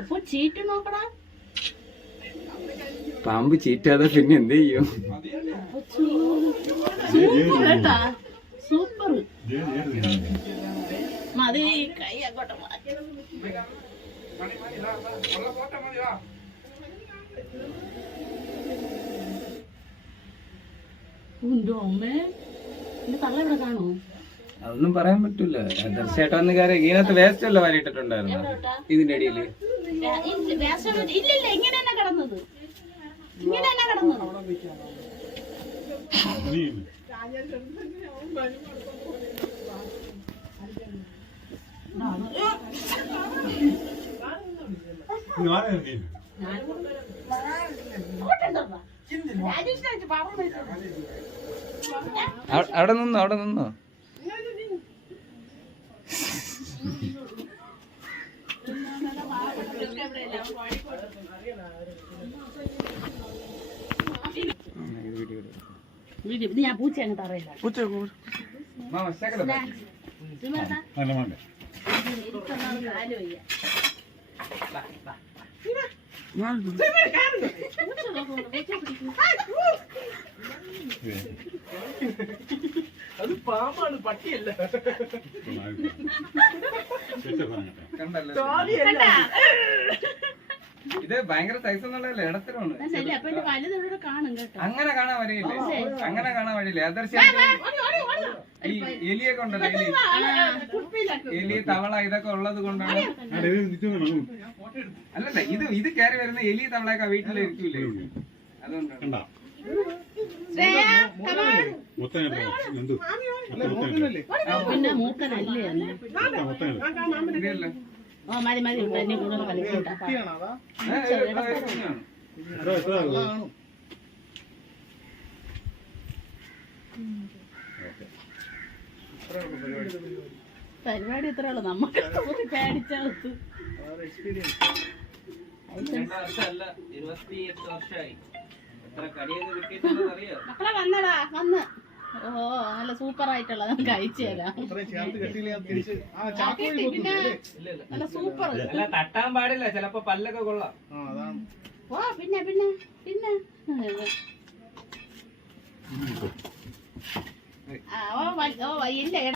അപ്പൊ ചീറ്റ് നോക്കടാ. പാമ്പ് ചീറ്റാതെ പിന്നെ എന്ത് ചെയ്യും? സൂപ്പർ കേട്ടാ, സൂപ്പർ. മതി, കൈ അങ്ങോട്ട് മാറ്റി. അമ്മേ, എന്റെ തള്ള ഇവിടെ കാണോ? അതൊന്നും പറയാൻ പറ്റൂല. തീർച്ചയായിട്ടും വന്ന് കാര്യം ഇതിനകത്ത് വേസ്റ്റ് അല്ല വാരിയിട്ടിട്ടുണ്ടായിരുന്നു ഇതിന്റെ അടിയില്. ഇല്ലില്ല, ഇങ്ങനെ തന്നെ കിടന്നത്, ഇങ്ങനെ തന്നെ കിടന്നത്. അവിടെ നിന്നോ, അവിടെ നിന്നോ. ഞാൻ പൂച്ച അങ്ങോട്ട് അറിയില്ല. അത് പാമ്പാണ്, പട്ടിയല്ല. ഇത് ഭയങ്കര സൈസ് ഒന്നുള്ളതല്ലേ, ഇടത്തരമാണ്. അങ്ങനെ കാണാൻ വരില്ലേ, അങ്ങനെ കാണാൻ വഴിയില്ലേ. ഈ എലിയൊക്കെ ഉണ്ടല്ലോ, എലി തവള ഇതൊക്കെ ഉള്ളത് കൊണ്ടാണ്. അല്ലല്ല, ഇത് കയറി വരുന്ന എലി തവളയൊക്കെ വീട്ടിലിരിക്കൂലേ, അതുകൊണ്ടാണ്. പിന്നെ മൂക്കനല്ലേ മതി മതി തന്നെ കൂടുതൽ കളിക്കട്ടാ. പരിപാടി ഇത്ര ഉള്ളു, നമുക്ക് പേടിച്ചകത്ത്. 28 വർഷമായി. മക്കളെ വന്നടാ, വന്ന്. ഓ, നല്ല സൂപ്പർ ആയിട്ടുള്ള നമുക്ക് അയച്ചു തരാം. നല്ല സൂപ്പർ. തട്ടാൻ പാടില്ല, ചിലപ്പോ പല്ലൊക്കെ കൊള്ളാം. ഓ പിന്നെ പിന്നെ പിന്നെ ഓ ഇല്ല.